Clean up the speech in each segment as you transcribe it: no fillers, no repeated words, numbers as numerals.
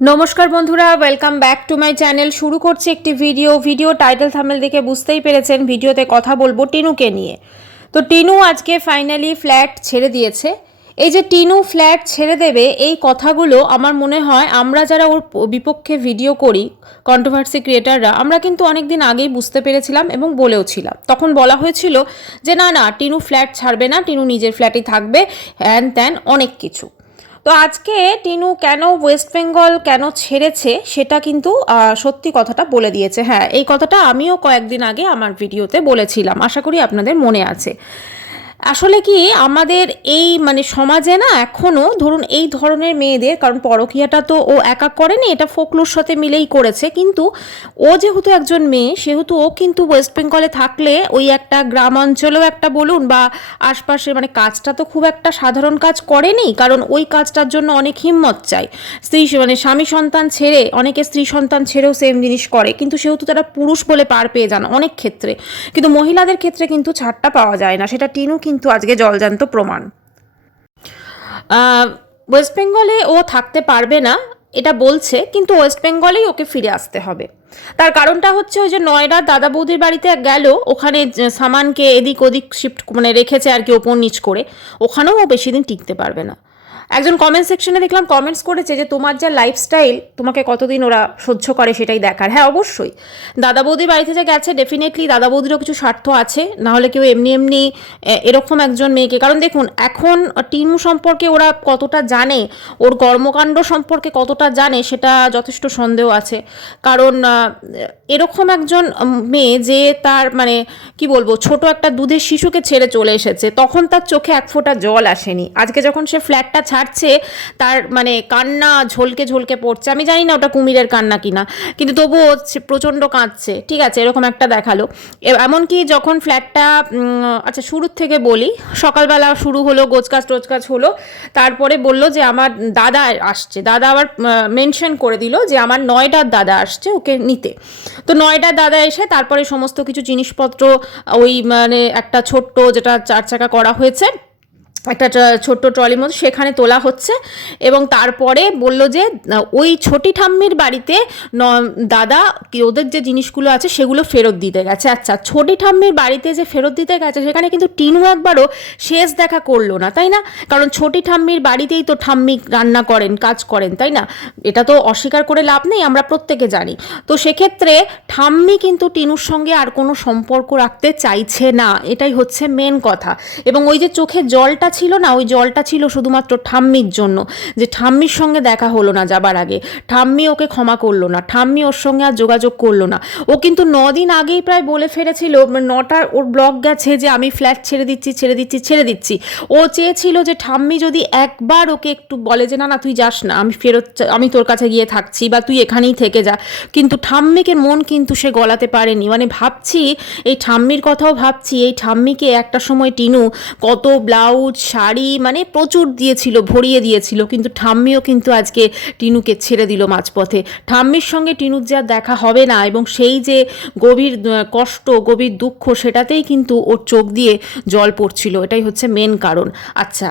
নমস্কার বন্ধুরা, welcome back to my channel. শুরু করছি একটি ভিডিও টাইটেল থাম্বনেল দেখে বুঝতেই পেরেছেন ভিডিওতে কথা বলবো টিনুকে নিয়ে। তো টিনু আজকে ফাইনালি ফ্ল্যাট ছেড়ে দিয়েছে। এই যে টিনু ফ্ল্যাট ছেড়ে দেবে, এই কথাগুলো আমার মনে হয় আমরা যারা ওর বিপক্ষে ভিডিও করি, কন্ট্রোভার্সি ক্রিয়েটাররা, আমরা কিন্তু অনেক দিন আগেই বুঝতে পেরেছিলাম এবং বলেও ছিলাম। তখন বলা হয়েছিল যে না না, টিনু ফ্ল্যাট ছাড়বে না, টিনু নিজের ফ্ল্যাটেই থাকবে, হ্যান ত্যান অনেক কিছু। তো আজকে টিনু কেন ওয়েস্ট বেঙ্গল কেন ছেড়েছে সেটা কিন্তু সত্যি কথাটা বলে দিয়েছে। হ্যাঁ, এই কথাটা আমিও কয়েকদিন আগে আমার ভিডিওতে বলেছিলাম, আশা করি আপনাদের মনে আছে। আসলে কি আমাদের এই সমাজে না এখনও ধরুন এই ধরনের মেয়েদের, কারণ পরকীয়াটা তো ও একা করেনি, এটা ফোকলোর সাথে মিলেই করেছে, কিন্তু ও যেহেতু একজন মেয়ে সেহেতু ও কিন্তু ওয়েস্ট বেঙ্গলে থাকলে ওই একটা গ্রাম অঞ্চলেও একটা বলুন বা আশপাশে কাজটা তো খুব একটা সাধারণ কাজ করেনি, কারণ ওই কাজটার জন্য অনেক হিম্মত চাই। স্বামী সন্তান ছেড়ে, অনেকে স্ত্রী সন্তান ছেড়েও সেম জিনিস করে, কিন্তু সেহেতু তারা পুরুষ বলে পার পেয়ে যান অনেক ক্ষেত্রে, কিন্তু মহিলাদের ক্ষেত্রে কিন্তু ছাড়টা পাওয়া যায় না, সেটা টিনু কিন্তু আজকে জলজান্ত প্রমাণ। ওয়েস্ট বেঙ্গলে ও থাকতে পারবে না এটা বলছে, কিন্তু ওয়েস্ট বেঙ্গলেই ওকে ফিরে আসতে হবে। তার কারণটা হচ্ছে ওই যে নয়ডার দাদা বৌদির বাড়িতে গেল, ওখানে সামানকে এদিক ওদিক শিফট রেখেছে আর কি, ওপর নিচ করে, ওখানেও ও বেশি দিন টিকতে পারবে না। একজন কমেন্ট সেকশনে দেখলাম কমেন্টস করেছে যে তোমার যা লাইফস্টাইল, তোমাকে কতদিন ওরা সহ্য করে সেটাই দেখার। হ্যাঁ, অবশ্যই দাদা বৌদির বাড়িতে যে গেছে, ডেফিনেটলি দাদা বৌদিরও কিছু স্বার্থ আছে, নাহলে কেউ এমনি এমনি এরকম একজন মেয়েকে, কারণ দেখুন এখন টিনু সম্পর্কে ওরা কতটা জানে, ওর কর্মকাণ্ড সম্পর্কে কতটা জানে সেটা যথেষ্ট সন্দেহ আছে। কারণ এরকম একজন মেয়ে যে তার কি বলবো, ছোট একটা দুধের শিশুকে ছেড়ে চলে এসেছে, তখন তার চোখে এক ফোঁটা জল আসেনি। আজকে যখন সে ফ্ল্যাটটা ছাড়ছে, তার কান্না ঝলকে ঝলকে পড়ছে। আমি জানি না ওটা কুমিরের কান্না কিনা, কিন্তু তবুও সে প্রচণ্ড কাঁদছে, ঠিক আছে, এরকম একটা দেখালো। এমনকি যখন ফ্ল্যাটটা আচ্ছা শুরুর থেকে বলি, সকালবেলা শুরু হলো, গোছগাছ টোছগাছ হলো, তারপরে বলল যে আমার দাদা আসছে, দাদা আবার মেনশন করে দিল যে আমার নয়ডার দাদা আসছে ওকে নিতে। তো নয়ডার দাদা এসে তারপরে সমস্ত কিছু জিনিসপত্র ওই একটা ছোট্ট যেটা 4 চাকা করা হয়েছে, একটা ছোট্ট ট্রলির মধ্যে সেখানে তোলা হচ্ছে, এবং তারপরে বলল যে ওই ছোটি ঠাম্মির বাড়িতে দাদা ওদের যে জিনিসগুলো আছে সেগুলো ফেরত দিতে গেছে। আচ্ছা, ছোটি ঠাম্মির বাড়িতে যে ফেরত দিতে গেছে সেখানে কিন্তু টিনু একবারও শেষ দেখা করলো না, তাই না? কারণ ছোটি ঠাম্মির বাড়িতেই তো ঠাম্মি রান্না করেন, কাজ করেন, তাই না? এটা তো অস্বীকার করে লাভ নেই, আমরা প্রত্যেকে জানি। তো সেক্ষেত্রে ঠাম্মি কিন্তু টিনুর সঙ্গে আর কোনো সম্পর্ক রাখতে চাইছে না, এটাই হচ্ছে মেন কথা। এবং ওই যে চোখে জলটা ছিল না, ওই জলটা ছিল শুধুমাত্র ঠাম্মির জন্য, যে ঠাম্মির সঙ্গে দেখা হলো না যাবার আগে, ঠাম্মি ওকে ক্ষমা করলো না, ঠাম্মি ওর সঙ্গে আর যোগাযোগ করলো না। ও কিন্তু 9 দিন আগেই প্রায় বলে ফেলেছিল, 9টার ওর ব্লগ গেছে যে আমি ফ্ল্যাট ছেড়ে দিচ্ছি। ও চেয়েছিল যে ঠাম্মি যদি একবার ওকে একটু বলে যে না না তুই যাস না, আমি তোর কাছে গিয়ে থাকছি, বা তুই এখানেই থেকে যা, কিন্তু ঠাম্মিকে মন কিন্তু সে গলাতে পারেনি। ভাবছি, এই ঠাম্মির কথাও ভাবছি, এই ঠাম্মিকে একটা সময় টিনু কত ব্লাউজ শাড়ি প্রচুর দিয়েছিল, ভরিয়ে দিয়েছিল, কিন্তু ঠাম্মিও কিন্তু আজকে টিনুকে ছেড়ে দিল মাঝপথে। ঠাম্মির সঙ্গে টিনুর যা দেখা হবে না, এবং সেই যে গভীর কষ্ট, গভীর দুঃখ, সেটাতেই কিন্তু ওর চোখ দিয়ে জল পড়ছিল, এটাই হচ্ছে মেন কারণ। আচ্ছা,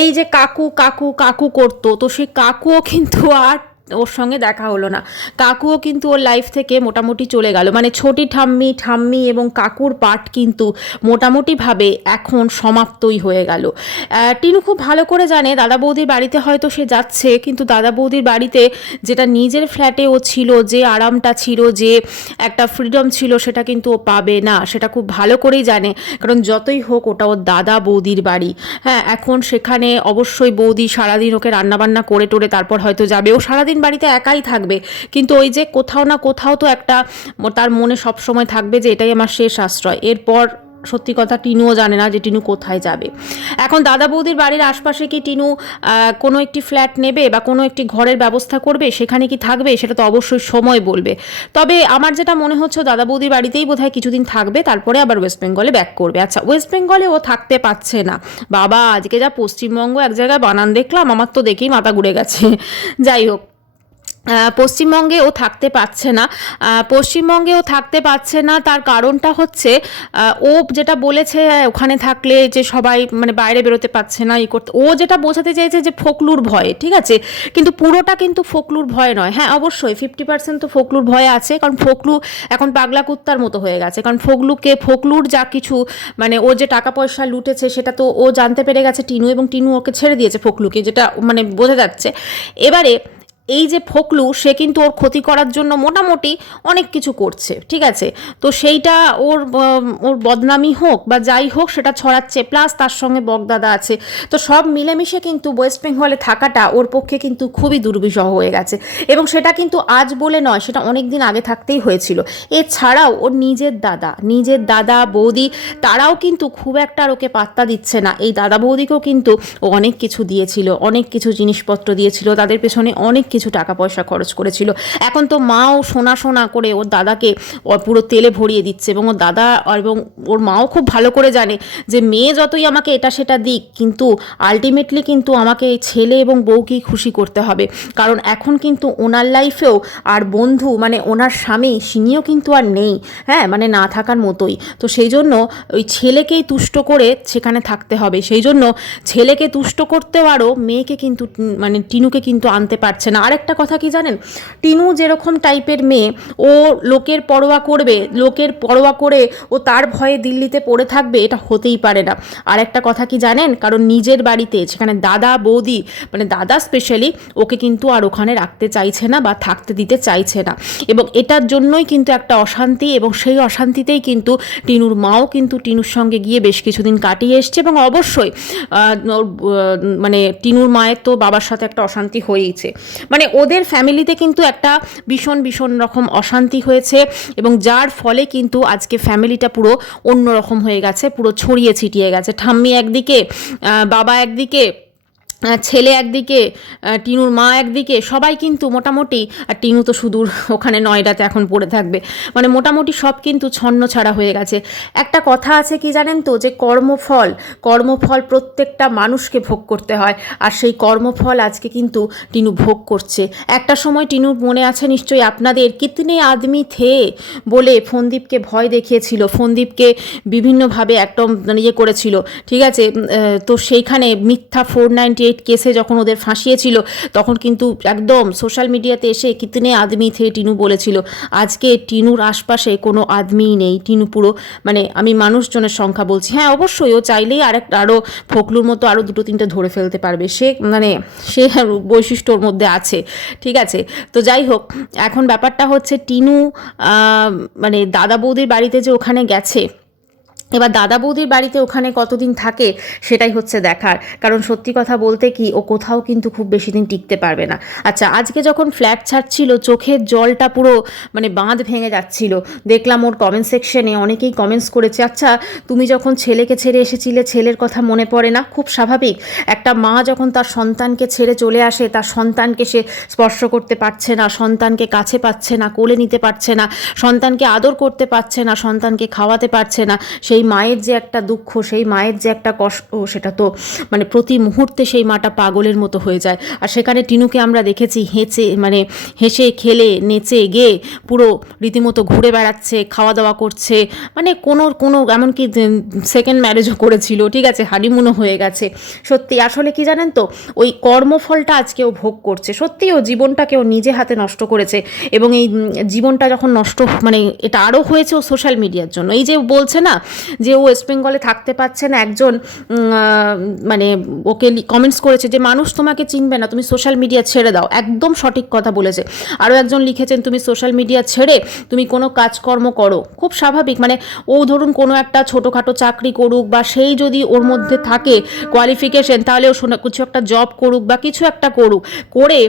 এই যে কাকু কাকু কাকু করতো, তো সেই কাকুও কিন্তু আর ওর সঙ্গে দেখা হলো না, কাকুও কিন্তু ওর লাইফ থেকে মোটামুটি চলে গেল। ছোটি ঠাম্মি এবং কাকুর পার্ট কিন্তু মোটামুটিভাবে এখন সমাপ্তই হয়ে গেল। টিনু খুব ভালো করে জানে দাদা বৌদির বাড়িতে হয়তো সে যাচ্ছে, কিন্তু দাদা বৌদির বাড়িতে যেটা নিজের ফ্ল্যাটে ও ছিল, যে আরামটা ছিল, যে একটা ফ্রিডম ছিল, সেটা কিন্তু ও পাবে না, সেটা খুব ভালো করেই জানে। কারণ যতই হোক ওটা ওর দাদা বৌদির বাড়ি। হ্যাঁ, এখন সেখানে অবশ্যই বৌদি সারাদিন ওকে রান্নাবান্না করে টোরে তারপর হয়তো যাবে, ও সারাদিন বাড়িতে একাই থাকবে, কিন্তু ওই যে কোথাও না কোথাও তো একটা তার মনে সবসময় থাকবে যে এটাই আমার শেষ আশ্রয়। এরপর সত্যি কথা টিনুও জানে না যে টিনু কোথায় যাবে। এখন দাদা বৌদির বাড়ির আশপাশে কি টিনু কোনো একটি ফ্ল্যাট নেবে বা কোনো একটি ঘরের ব্যবস্থা করবে, সেখানে কি থাকবে, সেটা তো অবশ্যই সময় বলবে। তবে আমার যেটা মনে হচ্ছে দাদা বৌদির বাড়িতেই বোধহয় কিছুদিন থাকবে, তারপরে আবার ওয়েস্ট বেঙ্গলে ব্যাক করবে। আচ্ছা, ওয়েস্ট বেঙ্গলে ও থাকতে পারছে না, বাবা আজকে যা পশ্চিমবঙ্গ এক জায়গায় বানান দেখলাম, আমার তো দেখেই মাথা ঘুরে গেছে। যাই হোক, পশ্চিমবঙ্গে ও থাকতে পারছে না। পশ্চিমবঙ্গে ও থাকতে পারছে না, তার কারণটা হচ্ছে ও যেটা বলেছে ওখানে থাকলে যে সবাই মানে বাইরে বেরোতে পারছে না, করতে, ও যেটা বোঝাতে চেয়েছে যে ফোকলুর ভয়ে, ঠিক আছে, কিন্তু পুরোটা কিন্তু ফোকলুর ভয় নয়। হ্যাঁ অবশ্যই 50% তো ফোকলুর ভয়ে আছে, কারণ ফোকলু এখন পাগলা কুত্তার মতো হয়ে গেছে, কারণ ফোকলুর যা কিছু মানে ও যে টাকা পয়সা লুটেছে সেটা তো ও জানতে পেরে গেছে টিনু, এবং টিনু ওকে ছেড়ে দিয়েছে ফোকলুকে, যেটা মানে বোঝা যাচ্ছে। এবারে এই যে ফোকলু সে কিন্তু ওর ক্ষতি করার জন্য মোটামুটি অনেক কিছু করছে, ঠিক আছে, তো সেইটা ওর বদনামি হোক বা যাই হোক সেটা ছড়াচ্ছে, প্লাস তার সঙ্গে বকদাদা আছে, তো সব মিলেমিশে কিন্তু ওয়েস্ট বেঙ্গলে থাকাটা ওর পক্ষে কিন্তু খুবই দুর্বিষহ হয়ে গেছে, এবং সেটা কিন্তু আজ বলে নয়, সেটা অনেক দিন আগে থাকতেই হয়েছিল। এছাড়াও ওর নিজের দাদা বৌদি তারাও কিন্তু খুব একটা আর ওকে পাত্তা দিচ্ছে না। এই দাদা বৌদিকেও কিন্তু ও অনেক কিছু দিয়েছিল, অনেক কিছু জিনিসপত্র দিয়েছিল, তাদের পেছনে অনেক কিছু টাকা পয়সা খরচ করেছিল। এখন তো মাও সোনা করে ওর দাদাকে পুরো তেলে ভরিয়ে দিচ্ছে, এবং ওর দাদা এবং ওর মাও খুব ভালো করে জানে যে মেয়ে যতই আমাকে এটা সেটা দিক, কিন্তু আলটিমেটলি কিন্তু আমাকে এই ছেলে এবং বউকেই খুশি করতে হবে, কারণ এখন কিন্তু ওনার লাইফেও আর বন্ধু মানে ওনার স্বামী সিনিও কিন্তু আর নেই, হ্যাঁ মানে না থাকার মতোই। তো সেই জন্য ওই ছেলেকেই তুষ্ট করে সেখানে থাকতে হবে, সেই জন্য ছেলেকে তুষ্ট করতেও আরও মেয়েকে কিন্তু মানে টিনুকে কিন্তু আনতে পারছে না। আরেকটা কথা কি জানেন, টিনু যেরকম টাইপের মেয়ে, ও লোকের পরোয়া করবে, লোকের পরোয়া করে ও তার ভয়ে দিল্লিতে পড়ে থাকবে, এটা হতেই পারে না। আরেকটা কথা কি জানেন, কারণ নিজের বাড়িতে সেখানে দাদা বৌদি মানে দাদা স্পেশালি ওকে কিন্তু আর ওখানে রাখতে চাইছে না বা থাকতে দিতে চাইছে না, এবং এটার জন্যই কিন্তু একটা অশান্তি, এবং সেই অশান্তিতেই কিন্তু টিনুর মাও কিন্তু টিনুর সঙ্গে গিয়ে বেশ কিছুদিন কাটিয়ে এসছে, এবং অবশ্যই মানে টিনুর মায়ের তো বাবার সাথে একটা অশান্তি হয়েইছে, মানে ওদের ফ্যামিলিতে কিন্তু একটা ভীষণ রকম অশান্তি হয়েছে, এবং যার ফলে কিন্তু আজকে ফ্যামিলিটা পুরো অন্যরকম হয়ে গেছে, পুরো ছড়িয়ে ছিটিয়ে গেছে, ঠাম্মি একদিকে, বাবা একদিকে, ছেলে একদিকে, টিনুর মা একদিকে, সবাই কিন্তু মোটামুটি, আর টিনু তো সুদূর ওখানে নয়ডাতে এখন পড়ে থাকবে, মানে মোটামুটি সব কিন্তু ছন্ন ছাড়া হয়ে গেছে। একটা কথা আছে কি জানেন তো, যে কর্মফল প্রত্যেকটা মানুষকে ভোগ করতে হয়, আর সেই কর্মফল আজকে কিন্তু টিনু ভোগ করছে। একটা সময় টিনুর মনে আছে নিশ্চয়ই আপনাদের, কিতনে আদমি থে বলে ফোনদীপকে ভয় দেখিয়েছিল, ফোনদীপকে বিভিন্নভাবে একদম ইয়ে করেছিল, ঠিক আছে, তো সেইখানে মিথ্যা 498 কেসে যখন ওদের ফাঁসিয়েছিল, তখন কিন্তু একদম সোশ্যাল মিডিয়াতে এসে কিতনে আদমি থে টিনু বলেছিল। আজকে টিনুর আশপাশে কোনো আদমিই নেই, টিনু পুরো মানে আমি মানুষজনের সংখ্যা বলছি, হ্যাঁ অবশ্যই ও চাইলেই আরও ফোকলুর মতো আরও দুটো তিনটে ধরে ফেলতে পারবে, সে মানে সে বৈশিষ্ট্যর মধ্যে আছে, ঠিক আছে। তো যাই হোক, এখন ব্যাপারটা হচ্ছে টিনু মানে দাদা বৌদির বাড়িতে যে ওখানে গেছে, এবার দাদা বৌদির বাড়িতে ওখানে কতদিন থাকে সেটাই হচ্ছে দেখার, কারণ সত্যি কথা বলতে কি ও কোথাও কিন্তু খুব বেশি দিন টিকতে পারবে না। আচ্ছা, আজকে যখন ফ্ল্যাট ছাড়ছিল চোখের জলটা পুরো মানে বাঁধ ভেঙে যাচ্ছিল, দেখলাম ওর কমেন্ট সেকশনে অনেকেই কমেন্টস করেছে, আচ্ছা তুমি যখন ছেলেকে ছেড়ে এসেছিলে ছেলের কথা মনে পড়ে না? খুব স্বাভাবিক, একটা মা যখন তার সন্তানকে ছেড়ে চলে আসে, তার সন্তানকে সে স্পর্শ করতে পারছে না, সন্তানকে কাছে পাচ্ছে না, কোলে নিতে পারছে না, সন্তানকে আদর করতে পারছে না, সন্তানকে খাওয়াতে পারছে না, সেই মায়ের যে একটা দুঃখ, সেই মায়ের যে একটা কষ্ট, সেটা তো মানে প্রতি মুহূর্তে সেই মাটা পাগলের মতো হয়ে যায়। আর সেখানে টিনুকে আমরা দেখেছি হেসে খেলে নেচে গেয়ে পুরো রীতিমতো ঘুরে বেড়াচ্ছে, খাওয়া দাওয়া করছে, মানে কোনো এমনকি সেকেন্ড ম্যারেজও করেছিল, ঠিক আছে, হানিমুনও হয়ে গেছে। সত্যি আসলে কি জানেন তো, ওই কর্মফলটা আজকে ও ভোগ করছে, সত্যি ও জীবনটাকে ও নিজে হাতে নষ্ট করেছে, এবং এই জীবনটা যখন নষ্ট মানে এটা আরও হয়েছে ও সোশ্যাল মিডিয়ার জন্য। এই যে বলছে না যে ও ওয়েস্ট বেঙ্গলে থাকতে পারছে না, একজন মানে ওকে কমেন্টস করেছে যে মানুষ তোমাকে চিনবে না, তুমি সোশ্যাল মিডিয়া ছেড়ে দাও, একদম সঠিক কথা বলেছে। আরও একজন লিখেছেন তুমি সোশ্যাল মিডিয়া ছেড়ে তুমি কোনো কাজকর্ম করো, খুব স্বাভাবিক, মানে ও ধরুন কোনো একটা ছোটোখাটো চাকরি করুক, বা সেই যদি ওর মধ্যে থাকে কোয়ালিফিকেশন, তাহলে ও কিছু একটা জব করুক বা কিছু একটা করুক, করে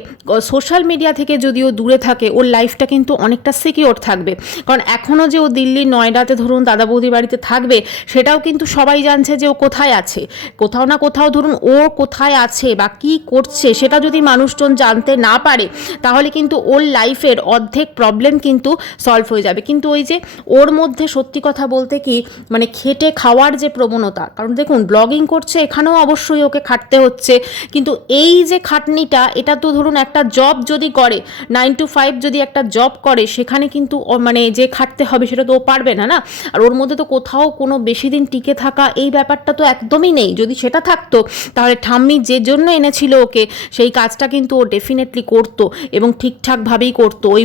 সোশ্যাল মিডিয়া থেকে যদিও দূরে থাকে, ওর লাইফটা কিন্তু অনেকটা সিকিওর থাকবে। কারণ এখনও যে ও দিল্লি নয়ডাতে ধরুন দাদা বৌদির বাড়িতে থাকবে, থাকবে সেটাও কিন্তু সবাই জানছে যে ও কোথায় আছে। কোথাও না কোথাও ধরুন ও কোথায় আছে বা কী করছে সেটা যদি মানুষজন জানতে না পারে তাহলে কিন্তু ওর লাইফের অর্ধেক প্রবলেম কিন্তু সলভ হয়ে যাবে। কিন্তু ওই যে ওর মধ্যে সত্যি কথা বলতে কি মানে খেটে খাওয়ার যে প্রবণতা, কারণ দেখুন ব্লগিং করছে এখানেও অবশ্যই ওকে খাটতে হচ্ছে, কিন্তু এই যে খাটনিটা এটা তো ধরুন একটা জব যদি করে 9 to 5 যদি একটা জব করে সেখানে কিন্তু মানে যে খাটতে হবে সেটা তো ও পারবে না, না। আর ওর মধ্যে তো কোথাও কোনো বেশি দিন টিকে থাকা এই ব্যাপারটা তো একদমই নেই। যদি সেটা থাকতো তাহলে ঠাম্মি যে জন্য এনেছিল ওকে সেই কাজটা কিন্তু ও ডেফিনেটলি করতো এবং ঠিকঠাকভাবেই করতো। ওই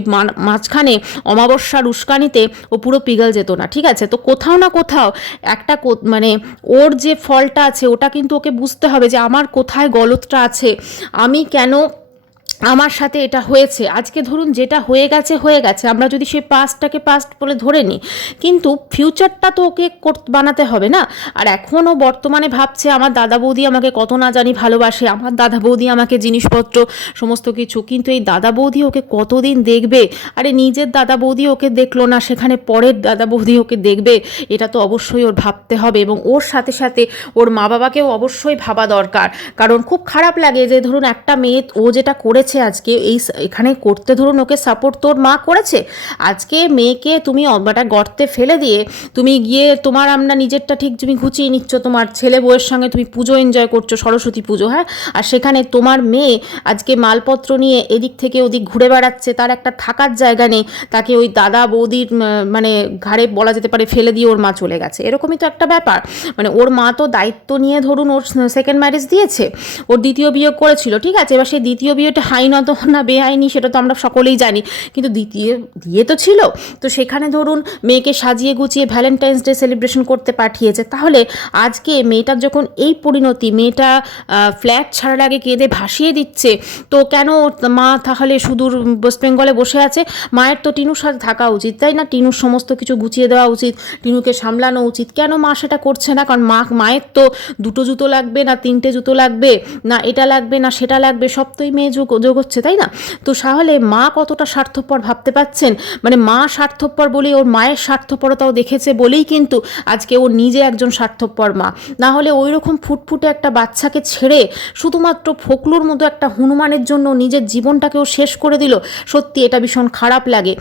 মাঝখানে অমাবস্যার উস্কানিতে ও পুরো পিঘল যেত না, ঠিক আছে। তো কোথাও না কোথাও একটা মানে ওর যে ফলটা আছে ওটা কিন্তু ওকে বুঝতে হবে যে আমার কোথায় গলতটা আছে, আমি কেন আমার সাথে এটা হয়েছে। আজকে ধরুন যেটা হয়ে গেছে, আমরা যদি সেই পাস্টটাকে পাস্ট বলে ধরে নিই, কিন্তু ফিউচারটা তো ওকে বানাতে হবে না। আর এখনও বর্তমানে ভাবছে আমার দাদা বৌদি আমাকে কত না জানি ভালোবাসে, আমার দাদা বৌদি আমাকে জিনিসপত্র সমস্ত কিছু, কিন্তু এই দাদা বৌদি ওকে কতদিন দেখবে? আরে নিজের দাদা বৌদি ওকে দেখলো না, সেখানে পরের দাদা বৌদি ওকে দেখবে, এটা তো অবশ্যই ওর ভাবতে হবে। এবং ওর সাথে সাথে ওর মা বাবাকেও অবশ্যই ভাবা দরকার, কারণ খুব খারাপ লাগে যে ধরুন একটা মেয়ে ও যেটা করেছে আজকে এখানে করতে ধরুন ওকে সাপোর্ট তোর মা করেছে। আজকে মেয়েকে তুমি একটা গর্তে ফেলে দিয়ে তুমি গিয়ে তোমার আমরা নিজেরটা ঠিক তুমি ঘুচিয়ে নিচ্ছ, তোমার ছেলে বউয়ের সঙ্গে তুমি পুজো এনজয় করছো, সরস্বতী পুজো, হ্যাঁ, আর সেখানে তোমার মেয়ে আজকে মালপত্র নিয়ে এদিক থেকে ওদিক ঘুরে বেড়াচ্ছে, তার একটা থাকার জায়গা নেই, তাকে ওই দাদা বৌদির মানে ঘাড়ে বলা যেতে পারে ফেলে দিয়ে ওর মা চলে গেছে। এরকমই তো একটা ব্যাপার। মানে ওর মা তো দায়িত্ব নিয়ে ধরুন ওর সেকেন্ড ম্যারেজ দিয়েছে, ওর দ্বিতীয় বিয়ে করেছিল, ঠিক আছে। এবার সেই দ্বিতীয় বিয়েটা আইনত না বেআইনি সেটা তো আমরা সকলেই জানি, কিন্তু দ্বিতীয় বিয়ে তো ছিল। তো সেখানে ধরুন মেয়েকে সাজিয়ে গুছিয়ে ভ্যালেন্টাইন্স ডে সেলিব্রেশন করতে পাঠিয়েছে। তাহলে আজকে মেয়েটার যখন এই পরিণতি, মেয়েটা ফ্ল্যাট ছাড়ার আগে কেঁদে ভাসিয়ে দিচ্ছে, তো কেন মা তাহলে সুদূর ওয়েস্ট বেঙ্গলে বসে আছে? মায়ের তো টিনুর সাথে থাকা উচিত, তাই না? টিনুর সমস্ত কিছু গুছিয়ে দেওয়া উচিত, টিনুকে সামলানো উচিত। কেন মা সেটা করছে না? কারণ মায়ের তো দুটো জুতো লাগবে না তিনটে জুতো লাগবে না, এটা লাগবে না সেটা লাগবে, সব তোই মেয়ে যোগচ্ছে, তাই না? তো তাহলে মা কতটা স্বার্থপর ভাবতে পাচ্ছেন? মানে মা স্বার্থপর বলেই ওর মায়ের স্বার্থপরতাও দেখেছে বলেই কিন্তু আজকে ও নিজে একজন স্বার্থপর মা। না হলে ওই রকম ফুটফুটে একটা বাচ্চাকে ছেড়ে শুধুমাত্র ফোকলুর মতো একটা হনুমানের জন্য নিজের জীবনটাকেও শেষ করে দিল। সত্যি এটা ভীষণ খারাপ লাগে।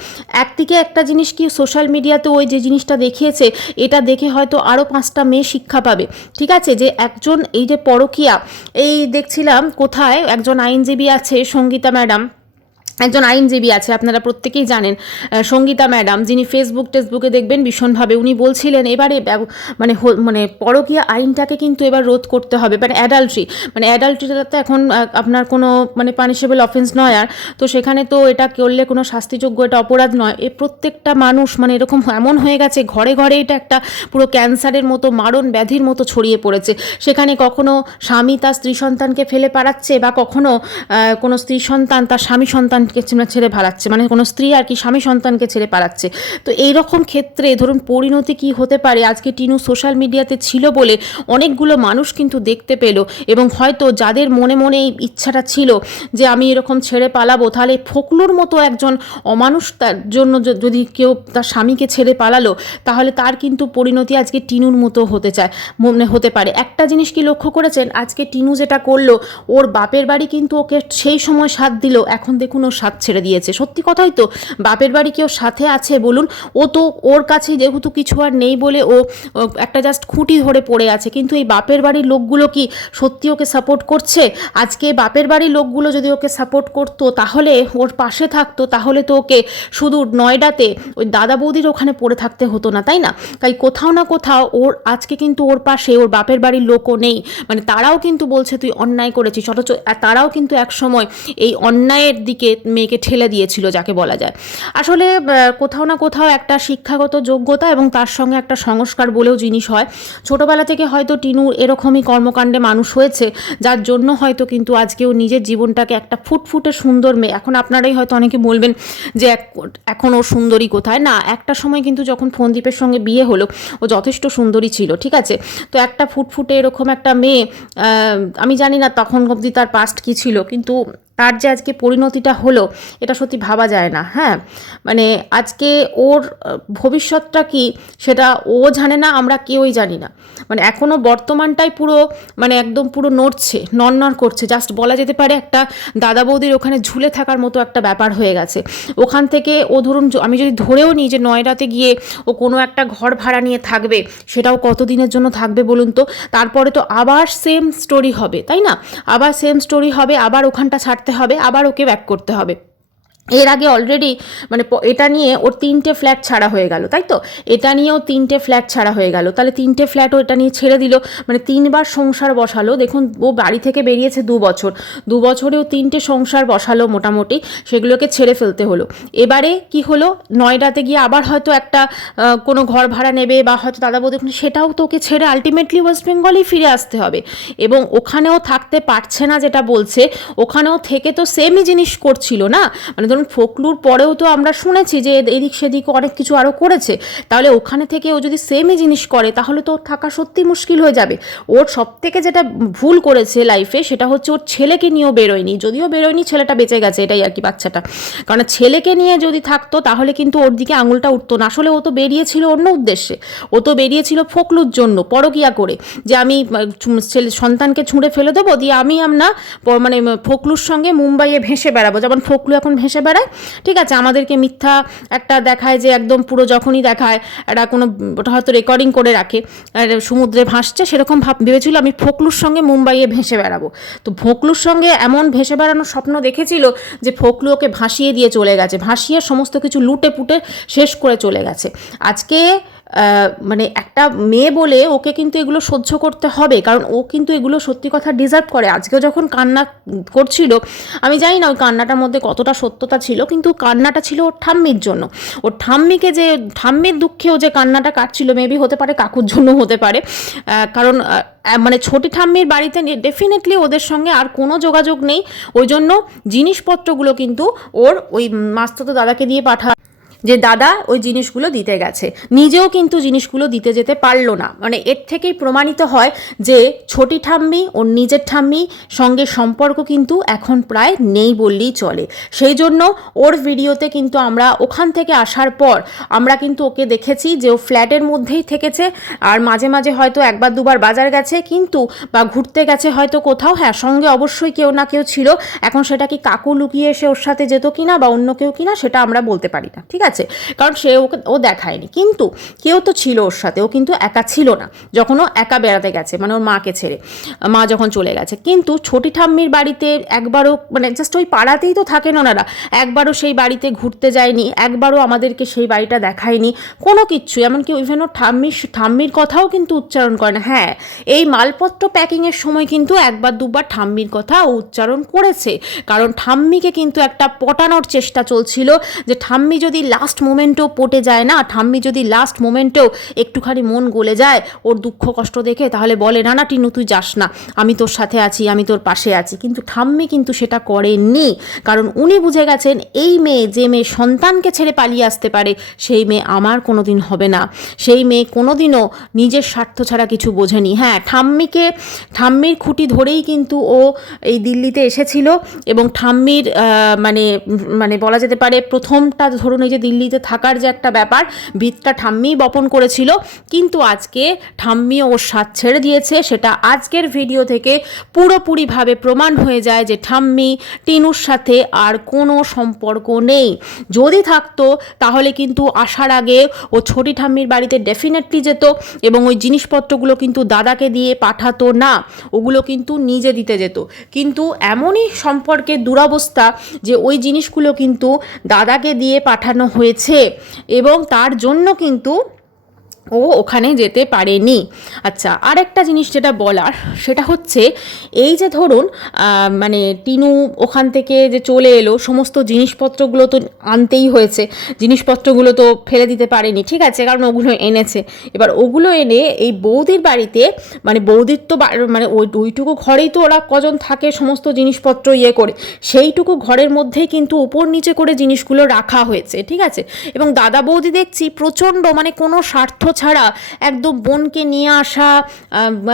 একদিকে একটা জিনিস কি, সোশ্যাল মিডিয়াতে ওই যে জিনিসটা দেখিয়েছে এটা দেখে হয়তো আরও 5টা মেয়ে শিক্ষা পাবে, ঠিক আছে। যে একজন এই যে পরকীয়া, এই দেখছিলাম কোথায় একজন আইনজীবী আছে, সঙ্গীতা ম্যাডাম, একজন আইনজীবী আছে, আপনারা প্রত্যেকেই জানেন সঙ্গীতা ম্যাডাম, যিনি টেসবুকে দেখবেন ভীষণভাবে উনি বলছিলেন এবারে মানে পরকীয়া আইনটাকে কিন্তু এবার রোধ করতে হবে। মানে অ্যাডাল্ট্রিটা তো এখন আপনার কোনো মানে পানিশেবল অফেন্স নয়, আর তো সেখানে তো এটা করলে কোনো শাস্তিযোগ্য এটা অপরাধ নয়। এ প্রত্যেকটা মানুষ মানে এরকম এমন হয়ে গেছে, ঘরে ঘরে এটা একটা পুরো ক্যান্সারের মতো মারণ ব্যাধির মতো ছড়িয়ে পড়েছে। সেখানে কখনো স্বামী তার স্ত্রী সন্তানকে ফেলে পালাচ্ছে, বা কখনো কোনো স্ত্রী সন্তান তার স্বামী সন্তান ছেড়ে পালাচ্ছে, মানে কোনো স্ত্রী আর কি স্বামী সন্তানকে ছেড়ে পালাচ্ছে। তো এইরকম ক্ষেত্রে ধরুন পরিণতি কি হতে পারে? আজকে টিনু সোশ্যাল মিডিয়াতে ছিল বলে অনেকগুলো মানুষ কিন্তু দেখতে পেল, এবং হয়তো যাদের মনে মনে এই ইচ্ছাটা ছিল যে আমি এরকম ছেড়ে পালাবো, তাহলে ফোকলুর মতো একজন অমানুষ তার জন্য যদি কেউ তার স্বামীকে ছেড়ে পালালো, তাহলে তার কিন্তু পরিণতি আজকে টিনুর মতো মনে হতে পারে। একটা জিনিস কি লক্ষ্য করেছেন? আজকে টিনু যেটা করলো, ওর বাপের বাড়ি কিন্তু ওকে সেই সময় সাথ দিল, এখন দেখুন ও সাথ ছেড়ে দিয়েছে। সত্যি কথাই তো, বাপের বাড়ি কেউ সাথে আছে বলুন? ও তো ওর কাছে যেহেতু কিছু আর নেই বলে ও একটা জাস্ট খুঁটি ধরে পড়ে আছে, কিন্তু এই বাপের বাড়ির লোকগুলো কি সত্যি ওকে সাপোর্ট করছে? আজকে বাপের বাড়ির লোকগুলো যদি ওকে সাপোর্ট করতো, তাহলে ওর পাশে থাকতো, তাহলে তো ওকে শুধু নয়ডাতে ওই দাদা বৌদির ওখানে পড়ে থাকতে হতো না, তাই না? তাই কোথাও না কোথাও ওর আজকে কিন্তু ওর পাশে ওর বাপের বাড়ির লোকও নেই। মানে তারাও কিন্তু বলছে তুই অন্যায় করেছিস, অথচ তারাও কিন্তু একসময় এই অন্যায়ের দিকে মেয়েকে ঠেলে দিয়েছিল, যাকে বলা যায়। আসলে কোথাও না কোথাও একটা শিক্ষাগত যোগ্যতা এবং তার সঙ্গে একটা সংস্কার বলেও জিনিস হয়। ছোটোবেলা থেকে হয়তো টিনু এরকমই কর্মকাণ্ডে মানুষ হয়েছে, যার জন্য হয়তো কিন্তু আজকেও নিজের জীবনটাকে একটা ফুটফুটে সুন্দর মেয়ে, এখন আপনারাই হয়তো অনেকে বলবেন যে এখন ও সুন্দরী কোথায়, না, একটা সময় কিন্তু যখন ফোনদীপের সঙ্গে বিয়ে হলো ও যথেষ্ট সুন্দরী ছিল, ঠিক আছে। তো একটা ফুটফুটে এরকম একটা মেয়ে, আমি জানি না তখন অবধি তার পাস্ট কী ছিল, কিন্তু তার যে আজকে পরিণতিটা হলো এটা সত্যি ভাবা যায় না। হ্যাঁ, মানে আজকে ওর ভবিষ্যৎটা কি সেটা ও জানে না, আমরা কেউই জানি না। মানে এখনও বর্তমানটাই পুরো মানে একদম পুরো নড়ছে, নড়নড় করছে, জাস্ট বলা যেতে পারে একটা দাদা বৌদির ওখানে ঝুলে থাকার মতো একটা ব্যাপার হয়ে গেছে। ওখান থেকে ও ধরুন আমি যদি ধরেও নিই যে নয়ডাতে গিয়ে ও কোনো একটা ঘর ভাড়া নিয়ে থাকবে, সেটাও কতদিনের জন্য থাকবে বলুন তো? তারপরে তো আবার সেম স্টোরি হবে, তাই না? আবার সেম স্টোরি হবে, আবার ওখানটা ছাড়তে হবে, আবার ওকে ব্যাক করতে হবে। এর আগে অলরেডি মানে এটা নিয়ে ওর 3টে ফ্ল্যাট ছাড়া হয়ে গেল, তাই তো? এটা নিয়েও 3টে ফ্ল্যাট ছাড়া হয়ে গেল, তাহলে 3টে ফ্ল্যাটও এটা নিয়ে ছেড়ে দিল, মানে 3বার সংসার বসালো। দেখুন, ও বাড়ি থেকে বেরিয়েছে 2 বছর, 2 বছরেও 3টে সংসার বসালো মোটামুটি, সেগুলোকে ছেড়ে ফেলতে হলো। এবারে কি হলো, নয়ডাতে গিয়ে আবার হয়তো একটা কোনো ঘর ভাড়া নেবে বা হয়তো দাদা বৌদি, সেটাও তোকে ছেড়ে আলটিমেটলি ওয়েস্ট বেঙ্গলেই ফিরে আসতে হবে। এবং ওখানেও থাকতে পারছে না যেটা বলছে, ওখানেও থেকে তো সেমই জিনিস করছিল না। মানে ধরুন ফোকলুর পরেও তো আমরা শুনেছি যে এদিক সেদিক অনেক কিছু আরও করেছে, তাহলে ওখানে থেকে ও যদি সেমই জিনিস করে তাহলে তো ওর থাকা সত্যি মুশকিল হয়ে যাবে। ওর সব থেকে যেটা ভুল করেছে লাইফে সেটা হচ্ছে ওর ছেলেকে নিয়েও বেরোয়নি, যদিও বেরোয়নি, ছেলেটা বেঁচে গেছে, এটাই আর কি বাচ্চাটা। কারণ ছেলেকে নিয়ে যদি থাকতো তাহলে কিন্তু ওর দিকে আঙুলটা উঠতো না। আসলে ও তো বেরিয়েছিল অন্য উদ্দেশ্যে, ও তো বেরিয়েছিল ফোকলুর জন্য, পরকিয়া করে, যে আমি ছেলে সন্তানকে ছুঁড়ে ফেলে দেবো, দিয়ে আমি না মানে ফোকলুর সঙ্গে মুম্বাইয়ে ভেসে বেড়াবো, যেমন ফোকলু এখন ভেসে বেড়ায়। ঠিক আছে, আমাদেরকে মিথ্যা একটা দেখায় যে একদম পুরো, যখনই দেখায় একটা কোনো, ওটা হয়তো রেকর্ডিং করে রাখে, সমুদ্রে ভাসছে, সেরকম ভেবেছিল আমি ফোকলুর সঙ্গে মুম্বাইয়ে ভেসে বেড়াবো। তো ফোকলুর সঙ্গে এমন ভেসে বেড়ানোর স্বপ্ন দেখেছিল যে ফোকলু ওকে ভাসিয়ে দিয়ে চলে গেছে, ভাসিয়ে সমস্ত কিছু লুটে পুটে শেষ করে চলে গেছে। আজকে মানে একটা মেয়ে বলে ওকে কিন্তু এগুলো সহ্য করতে হবে, কারণ ও কিন্তু এগুলো সত্যি কথা ডিজার্ভ করে। আজকেও যখন কান্না করছিল, আমি জানি না ওই কান্নাটার মধ্যে কতটা সত্যতা ছিল, কিন্তু কান্নাটা ছিল ওর ঠাম্মির জন্য। ওর ঠাম্মিকে যে, ঠাম্মির দুঃখেও যে কান্নাটা কাটছিল, মেবি হতে পারে কাকুর জন্য হতে পারে, কারণ মানে ছোটি ঠাম্মির বাড়িতে ডেফিনেটলি ওদের সঙ্গে আর কোনো যোগাযোগ নেই, ওই জন্য জিনিসপত্রগুলো কিন্তু ওর ওই মাস্তুতো দাদাকে দিয়ে যে দাদা ওই জিনিসগুলো দিতে গেছে, নিজেও কিন্তু জিনিসগুলো দিতে যেতে পারলো না। মানে এর থেকেই প্রমাণিত হয় যে ছোটি ঠাম্মি ওর নিজের ঠাম্মি সঙ্গে সম্পর্ক কিন্তু এখন প্রায় নেই বললেই চলে। সেই জন্য ওর ভিডিওতে কিন্তু আমরা ওখান থেকে আসার পর আমরা কিন্তু ওকে দেখেছি যে ও ফ্ল্যাটের মধ্যেই থেকেছে, আর মাঝে মাঝে হয়তো একবার দুবার বাজার গেছে, কিন্তু বা ঘুরতে গেছে হয়তো কোথাও, হ্যাঁ সঙ্গে অবশ্যই কেউ না কেউ ছিল। এখন সেটা কি কাকু লুকিয়ে এসে ওর সাথে যেত কিনা বা অন্য কেউ কিনা সেটা আমরা বলতে পারি না, ঠিক আছে, কারণ সে ও দেখায়নি, কিন্তু কেউ তো ছিল ওর সাথে, ও কিন্তু একা ছিল না যখন ও একা বেড়াতে গেছে, মানে ওর মাকে ছেড়ে, মা যখন চলে গেছে। কিন্তু ছোটি ঠাম্মির বাড়িতে একবারও, মানে জাস্ট ওই পাড়াতেই তো থাকেন ওনারা, একবারও সেই বাড়িতে ঘুরতে যায়নি, একবারও আমাদেরকে সেই বাড়িটা দেখায়নি, কোনো কিচ্ছু, এমনকি ইভেন ও ঠাম্মির কথাও কিন্তু উচ্চারণ করে না। হ্যাঁ, এই মালপত্র প্যাকিংয়ের সময় কিন্তু একবার দুবার ঠাম্মির কথা উচ্চারণ করেছে, কারণ ঠাম্মিকে কিন্তু একটা পটানোর চেষ্টা চলছিল যে ঠাম্মি যদি লাস্ট মোমেন্টেও পটে যায় না, ঠাম্মি যদি লাস্ট মোমেন্টেও একটুখানি মন গলে যায় ওর দুঃখ কষ্ট দেখে, তাহলে বলে না না টিনু তুই যাস না, আমি তোর সাথে আছি, আমি তোর পাশে আছি। কিন্তু ঠাম্মি কিন্তু সেটা করেননি, কারণ উনি বুঝে গেছেন এই মেয়ে, যে মেয়ে সন্তানকে ছেড়ে পালিয়ে আসতে পারে, সেই মেয়ে আমার কোনো দিন হবে না, সেই মেয়ে কোনো দিনও নিজের স্বার্থ ছাড়া কিছু বোঝেনি। হ্যাঁ, ঠাম্মির খুঁটি ধরেই কিন্তু ও এই দিল্লিতে এসেছিল, এবং ঠাম্মির মানে মানে বলা যেতে পারে প্রথমটা ধরুন এই যে দিল্লিতে থাকার যে একটা ব্যাপার, ভিতটা ঠাম্মিই বপন করেছিল। কিন্তু আজকে ঠাম্মি ওর সাথ ছেড়ে দিয়েছে, সেটা আজকের ভিডিও থেকে পুরোপুরিভাবে প্রমাণ হয়ে যায় যে ঠাম্মি টিনুর সাথে আর কোনো সম্পর্ক নেই। যদি থাকতো তাহলে কিন্তু আসার আগে ও ছোটি ঠাম্মির বাড়িতে ডেফিনেটলি যেত, এবং ওই জিনিসপত্রগুলো কিন্তু দাদাকে দিয়ে পাঠাতো না, ওগুলো কিন্তু নিজে দিতে যেত। কিন্তু এমনই সম্পর্কের দুরবস্থা যে ওই জিনিসগুলো কিন্তু দাদাকে দিয়ে পাঠানো হয়েছে, এবং তার জন্য কিন্তু ও ওখানে যেতে পারেনি। আচ্ছা, আরেকটা জিনিস যেটা বলার সেটা হচ্ছে এই যে ধরুন মানে টিনু ওখান থেকে যে চলে এলো, সমস্ত জিনিসপত্রগুলো তো আনতেই হয়েছে, জিনিসপত্রগুলো তো ফেলে দিতে পারেনি, ঠিক আছে, কারণ ওগুলো এনেছে। এবার ওগুলো এনে এই বৌদির বাড়িতে, মানে বৌদির তো মানে ওইটুকু ঘরেই তো ওরা কজন থাকে, সমস্ত জিনিসপত্র ইয়ে করে, সেইটুকু ঘরের মধ্যেই কিন্তু উপর নিচে করে জিনিসগুলো রাখা হয়েছে, ঠিক আছে। এবং দাদা বৌদি দেখছি প্রচণ্ড, মানে কোনো স্বার্থ ছাড়া একদম বোনকে নিয়ে আসা,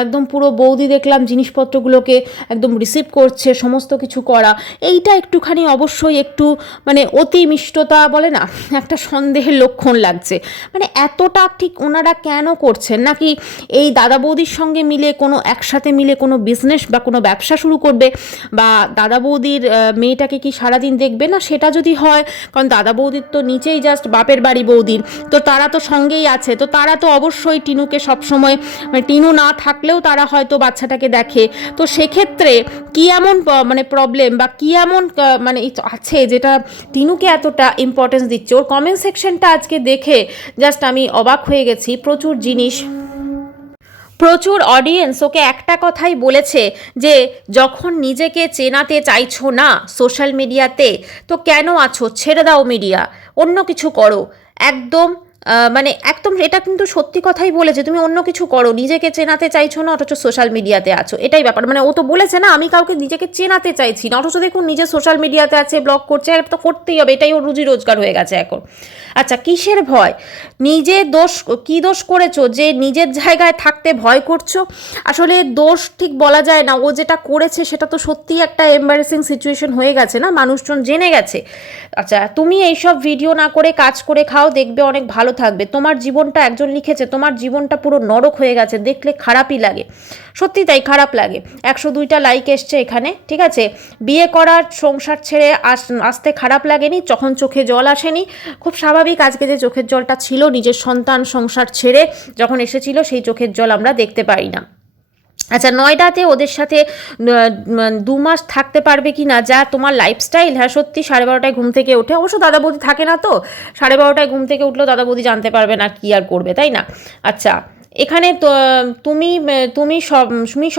একদম পুরো বৌদি দেখলাম জিনিসপত্রগুলোকে একদম রিসিভ করছে, সমস্ত কিছু করা, এইটা একটুখানি অবশ্যই একটু মানে অতি মিষ্টতা বলে না, একটা সন্দেহের লক্ষণ লাগছে। মানে এতটা ঠিক ওনারা কেন করছেন? নাকি এই দাদা বৌদির সঙ্গে মিলে কোনো একসাথে মিলে কোনো বিজনেস বা কোনো ব্যবসা শুরু করবে, বা দাদা বৌদির মেয়েটাকে কি সারাদিন দেখবে না? সেটা যদি হয়, কারণ দাদা বৌদির তো নিচেই জাস্ট বাপের বাড়ি বৌদির, তো তারা তো সঙ্গেই আছে, তো তারা তো অবশ্যই টিনুকে সবসময়, মানে টিনু না থাকলেও তারা হয়তো বাচ্চাটাকে দেখে। তো সেক্ষেত্রে কী এমন মানে প্রবলেম বা কী এমন মানে আছে যেটা টিনুকে এতটা ইম্পর্টেন্স দিচ্ছে? ওর কমেন্ট সেকশনটা আজকে দেখে জাস্ট আমি অবাক হয়ে গেছি। প্রচুর জিনিস, প্রচুর অডিয়েন্স ওকে একটা কথাই বলেছে যে যখন নিজেকে চেনাতে চাইছো না সোশ্যাল মিডিয়াতে, তো কেন আছো? ছেড়ে দাও মিডিয়া, অন্য কিছু করো। একদম মানে একদম এটা কিন্তু সত্যি কথাই বলেছে, তুমি অন্য কিছু করো, নিজেকে চেনাতে চাইছো না অথচ সোশ্যাল মিডিয়াতে আছো, এটাই ব্যাপার। মানে ও তো বলেছে না আমি কাউকে নিজেকে চেনাতে চাইছি না, অথচ দেখুন নিজে সোশ্যাল মিডিয়াতে আছে, ব্লগ করছে, তো করতেই হবে, এটাই ওর রুজি রোজগার হয়ে গেছে এখন। আচ্ছা, কিসের ভয়? নিজে দোষ, কি দোষ করেছো যে নিজের জায়গায় থাকতে ভয় করছো? আসলে দোষ ঠিক বলা যায় না, ও যেটা করেছে সেটা তো সত্যিই একটা এম্বারেসিং সিচুয়েশন হয়ে গেছে না, মানুষজন জেনে গেছে। আচ্ছা, তুমি এইসব ভিডিও না করে কাজ করে খাও, দেখবে অনেক ভালো থাকবে। তোমার জীবনটা, একজন লিখেছে তোমার জীবনটা পুরো নরক হয়ে গেছে, দেখলে খারাপই লাগে, সত্যি তাই খারাপ লাগে। 102টা লাইক এসছে এখানে, ঠিক আছে। বিয়ে করার সংসার ছেড়ে আসতে খারাপ লাগেনি, যখন চোখে জল আসেনি? খুব স্বাভাবিক, আজকে যে চোখের জলটা ছিল নিজের সন্তান সংসার ছেড়ে যখন এসেছিল, সেই চোখের জল আমরা দেখতে পারি না। আচ্ছা, নয়ডাতে ওদের সাথে 2 মাস থাকতে পারবে কি না, যা তোমার লাইফস্টাইল। হ্যাঁ সত্যি, 12:30টায় ঘুম থেকে ওঠে, অবশ্য দাদা বৌদি থাকে না, তো 12:30টায় ঘুম থেকে উঠলেও দাদা বৌদি জানতে পারবে না, কি আর করবে, তাই না? আচ্ছা, এখানে তো তুমি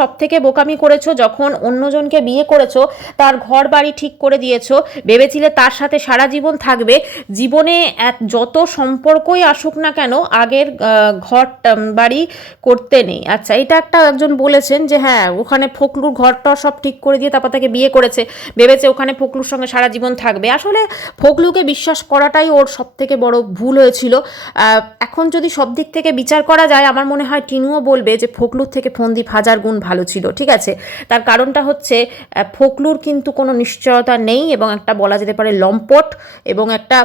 সব থেকে বোকামি করেছো যখন অন্যজনকে বিয়ে করেছো, তার ঘর বাড়ি ঠিক করে দিয়েছো, ভেবেছিলে তার সাথে সারা জীবন থাকবে। জীবনে যত সম্পর্কই আসুক না কেন, আগের ঘর বাড়ি করতে নেই। আচ্ছা, এটা একটা একজন বলেছেন যে হ্যাঁ ওখানে ফকলুর ঘরটা সব ঠিক করে দিয়ে তারপর তাকে বিয়ে করেছে, ভেবেছে ওখানে ফকলুর সঙ্গে সারা জীবন থাকবে। আসলে ফকলুকে বিশ্বাস করাটাই ওর সব থেকে বড় ভুল হয়েছিল। এখন যদি সব দিক থেকে বিচার করা যায়, আমার মনে হয় টিনুও বলবে যে ফকলুর থেকে ফন্দীপ 1000 গুণ ভালো ছিল, ঠিক আছে। তার কারণটা হচ্ছে ফকলুর কিন্তু কোনো নিশ্চয়তা নেই, এবং একটা বলা যেতে পারে লম্পট এবং একটা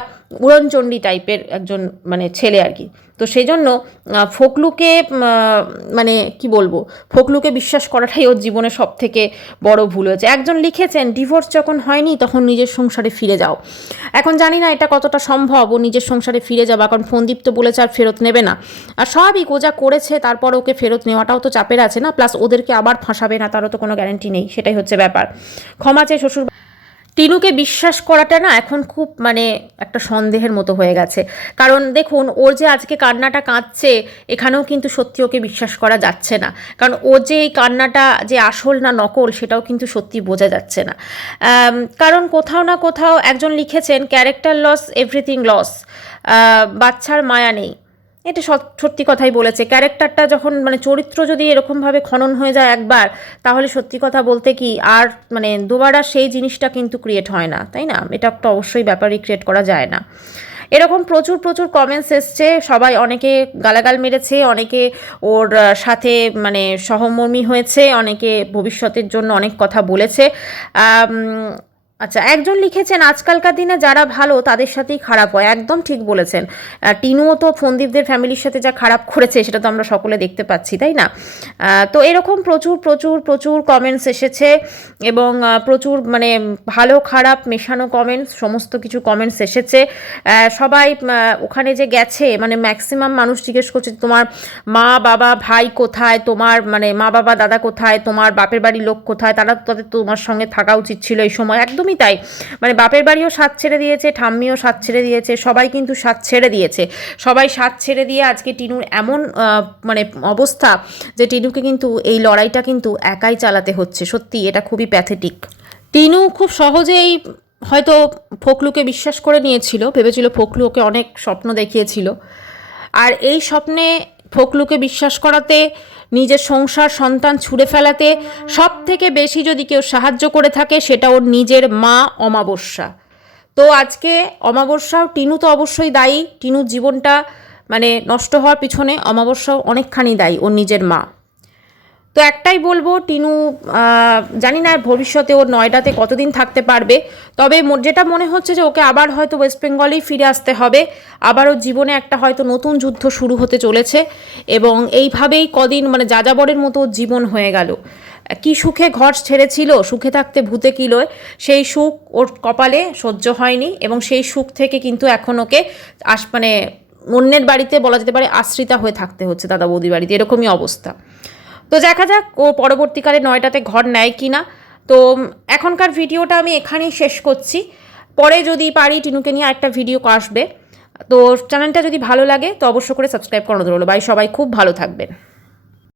উড়নচণ্ডী টাইপের একজন মানে ছেলে আর কি। তো সেই জন্য ফকলুকে মানে কি বলবো, ফকলুকে বিশ্বাস করাটাই ওর জীবনে সব থেকে বড় ভুল হয়েছে। একজন লিখেছেন ডিভোর্স যখন হয়নি তখন নিজের সংসারে ফিরে যাও। এখন জানি না এটা কতটা সম্ভব ও নিজের সংসারে ফিরে যাওয়া, কারণ ফন্দীপ তো বলেছে আর ফেরত নেবে না। আর স্বাভাবিক, ও যা করেছে তারপর ওকে ফেরত নেওয়াটাও তো চাপের আছে না, প্লাস ওদেরকে আবার ফাঁসাবে না তারও তো কোনো গ্যারান্টি নেই, সেটাই হচ্ছে ব্যাপার। ক্ষমা চেয়ে শ্বশুর টিনুকে বিশ্বাস করাটা না এখন খুব মানে একটা সন্দেহের মতো হয়ে গেছে। কারণ দেখুন ওর যে আজকে কান্নাটা কাঁদছে, এখানেও কিন্তু সত্যি ওকে বিশ্বাস করা যাচ্ছে না, কারণ ও যে এই কান্নাটা যে আসল না নকল সেটাও কিন্তু সত্যি বোঝা যাচ্ছে না। কারণ কোথাও না কোথাও একজন লিখেছেন ক্যারেক্টার লস এভরিথিং লস, বাচ্চার মায়া নেই। এটা সত্যি কথাই বলেছে। ক্যারেক্টারটা যখন মানে চরিত্র যদি এরকমভাবে খনন হয়ে যায় একবার, তাহলে সত্যি কথা বলতে কি আর মানে দুবারা সেই জিনিসটা কিন্তু ক্রিয়েট হয় না, তাই না? এটা একটা অবশ্যই ব্যাপারই ক্রিয়েট করা যায় না। এরকম প্রচুর প্রচুর কমেন্টস এসছে, সবাই অনেকে গালাগাল মেরেছে, অনেকে ওর সাথে মানে সহমর্মী হয়েছে, অনেকে ভবিষ্যতের জন্য অনেক কথা বলেছে। আচ্ছা, একজন লিখেছেন আজকালকার দিনে যারা ভালো তাদের সাথেই খারাপ হয়, একদম ঠিক বলেছেন। টিনুও তো ফন্দীপদের ফ্যামিলির সাথে যা খারাপ করেছে সেটা তো আমরা সকলে দেখতে পাচ্ছি, তাই না? তো এরকম প্রচুর প্রচুর প্রচুর কমেন্টস এসেছে, এবং প্রচুর মানে ভালো খারাপ মেশানো কমেন্টস, সমস্ত কিছু কমেন্টস এসেছে। সবাই ওখানে যে গেছে মানে ম্যাক্সিমাম মানুষ জিজ্ঞেস করছে তোমার মা বাবা ভাই কোথায়, তোমার মানে মা বাবা দাদা কোথায়, তোমার বাপের বাড়ির লোক কোথায়, তারা তাদের তোমার সঙ্গে থাকা উচিত ছিল এই সময়। একদমই তাই, মানে বাপের বাড়িও সাথ ছেড়ে দিয়েছে, ঠাম্মিও সাথ ছেড়ে দিয়েছে, সবাই কিন্তু সাথ ছেড়ে দিয়েছে। সবাই সাথ ছেড়ে দিয়ে আজকে টিনুর এমন মানে অবস্থা যে টিনুকে কিন্তু এই লড়াইটা কিন্তু একাই চালাতে হচ্ছে। সত্যি এটা খুবই প্যাথেটিক। টিনু খুব সহজেই হয়তো ফকলুকে বিশ্বাস করে নিয়েছিল, ভেবেছিল ফকলু ওকে অনেক স্বপ্ন দেখিয়েছিল, আর এই স্বপ্নে ফকলুকে বিশ্বাস করাতে, নিজের সংসার সন্তান ছুঁড়ে ফেলাতে সব থেকে বেশি যদি কেউ সাহায্য করে থাকে সেটা ওর নিজের মা অমাবস্যা। তো আজকে অমাবস্যাও টিনু তো অবশ্যই দায়ী, টিনুর জীবনটা মানে নষ্ট হওয়ার পিছনে অমাবস্যাও অনেকখানি দায়ী, ওর নিজের মা। তো একটাই বলবো, টিনু জানি না ভবিষ্যতে ওর নয়ডাতে কতদিন থাকতে পারবে, তবে যেটা মনে হচ্ছে যে ওকে আবার হয়তো ওয়েস্ট বেঙ্গলেই ফিরে আসতে হবে, আবার ওর জীবনে একটা হয়তো নতুন যুদ্ধ শুরু হতে চলেছে, এবং এইভাবেই কদিন মানে যাযাবরের মতো ওর জীবন হয়ে গেল। কি সুখে ঘর ছেড়েছিল, সুখে থাকতে ভূতে কিলোয়, সেই সুখ ওর কপালে সহ্য হয়নি, এবং সেই সুখ থেকে কিন্তু এখন ওকে মানে অন্যের বাড়িতে বলা যেতে পারে আশ্রিতা হয়ে থাকতে হচ্ছে, দাদা বৌদির বাড়িতে, এরকমই অবস্থা। তো দেখা যাক ও পরবর্তীকালে নয়ডাতে ঘর নেয় কি না। তো এখনকার ভিডিওটা আমি এখানেই শেষ করছি, পরে যদি পারি টিনুকে নিয়ে একটা ভিডিও আসবে। তো চ্যানেলটা যদি ভালো লাগে তো অবশ্য করে সাবস্ক্রাইব করানো রইলো। বাই, সবাই খুব ভালো থাকবেন।